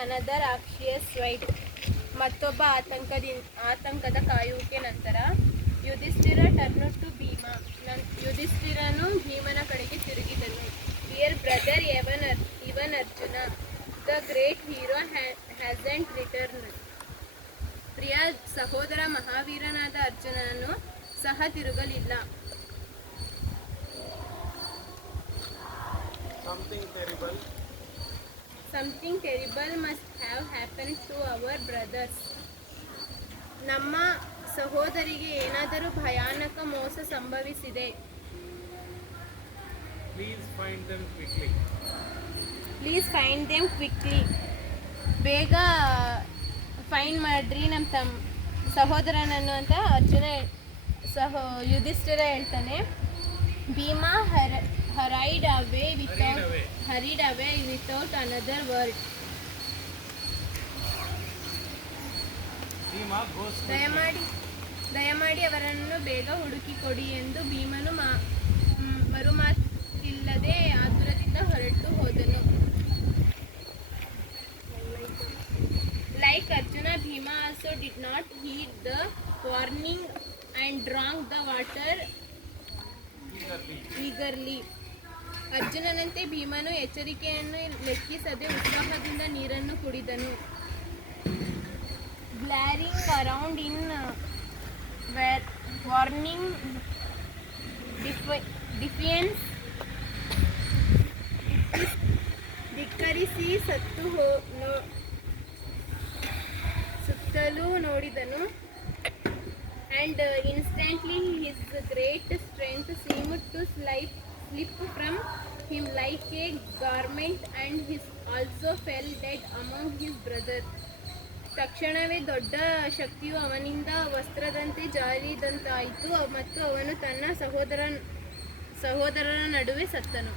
Another ಆಕ್ಷಿಯಸ್ white. ಮತ್ತೊಬ್ಬ ಆತಂಕದ ಕಾಯುವಿಕೆ ನಂತರ ಯುಧಿಷ್ಠಿರ ಟರ್ನ್ ಟು ಭೀಮ. ಯುಧಿಷ್ಠಿರನು ಭೀಮನ ಕಡೆಗೆ ತಿರುಗಿದನು. Dear brother even Arjuna, the great hero hasn't returned. ಪ್ರಿಯ ಸಹೋದರ, ಮಹಾವೀರನಾದ ಅರ್ಜುನನು ಸಹ ತಿರುಗಲಿಲ್ಲ. Something terrible must have happened to our brothers. ನಮ್ಮ ಸಹೋದರಿಗೆ ಏನಾದರೂ ಭಯಾನಕ ಮೋಸ ಸಂಭವಿಸಿದೆ. Please find them quickly. ಬೇಗ ಫೈಂಡ್ ಮಾಡ್ರಿ ನಮ್ಮ ಸಹೋದರನನ್ನು ಅಂತ ಯುಧಿಷ್ಠಿರ ಹೇಳ್ತಾನೆ. Bima hurried away without another word. ದಯಮಾಡಿ ಅವರನ್ನು ಬೇಗ ಹುಡುಕಿಕೊಡಿ ಎಂದು ಭೀಮನು ಮರುಮಾತಿಲ್ಲದೆ ಆತುರದಿಂದ ಹೊರಟು ಹೋದನು. Like Arjuna, Bhima also did not heed the warning and drank the water eagerly. ಅರ್ಜುನನಂತೆ ಭೀಮನು ಎಚ್ಚರಿಕೆಯನ್ನು ಲೆಕ್ಕಿಸದೆ ಉತ್ಸಾಹದಿಂದ ನೀರನ್ನು ಕುಡಿದನು. ಗ್ಲಾರಿಂಗ್ ಅರೌಂಡ್ ಇನ್ ವಾರ್ನಿಂಗ್ ಡಿಫಿಯನ್ಸ್, ಧಿಕ್ಕರಿಸಿ ಸುತ್ತಲೂ ನೋಡಿದನು. And instantly his great strength seemed to slip from him like a garment, and he also fell dead among his brothers. ತಕ್ಷಣವೇ ದೊಡ್ಡ ಶಕ್ತಿಯು ಅವನಿಂದ ವಸ್ತ್ರದಂತೆ ಜಾರಿದಂತಾಯಿತು ಮತ್ತು ಅವನು ತನ್ನ ಸಹೋದರರ ನಡುವೆ ಸತ್ತನು.